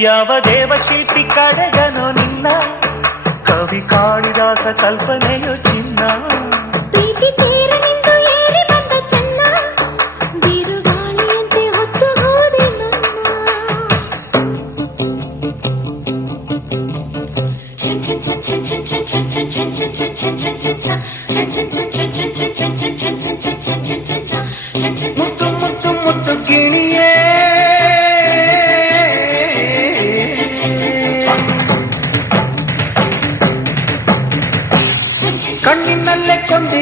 ಯಾವ ದೇವಶಿಲ್ಪಿ ಕಡೆಗನೋ ನಿನ್ನ ಕವಿ ಕಾಳಿದಾಸ ಕಲ್ಪನೆಯು ಚಿನ್ನ ಪ್ರೀತಿ ತೇರನಿಂದ ಏರಿ ಬಂದ ಚೆನ್ನ ಬಿರುಗಾಳಿಯಂತೆ ಹೊತ್ತು ಹೋದೆ ಮುತ್ತು ಮುತ್ತು ಮುತ್ತು ಗಿಣಿಯೇ ಕಣ್ಣಿನಲ್ಲೇ ಕೊಂದೆ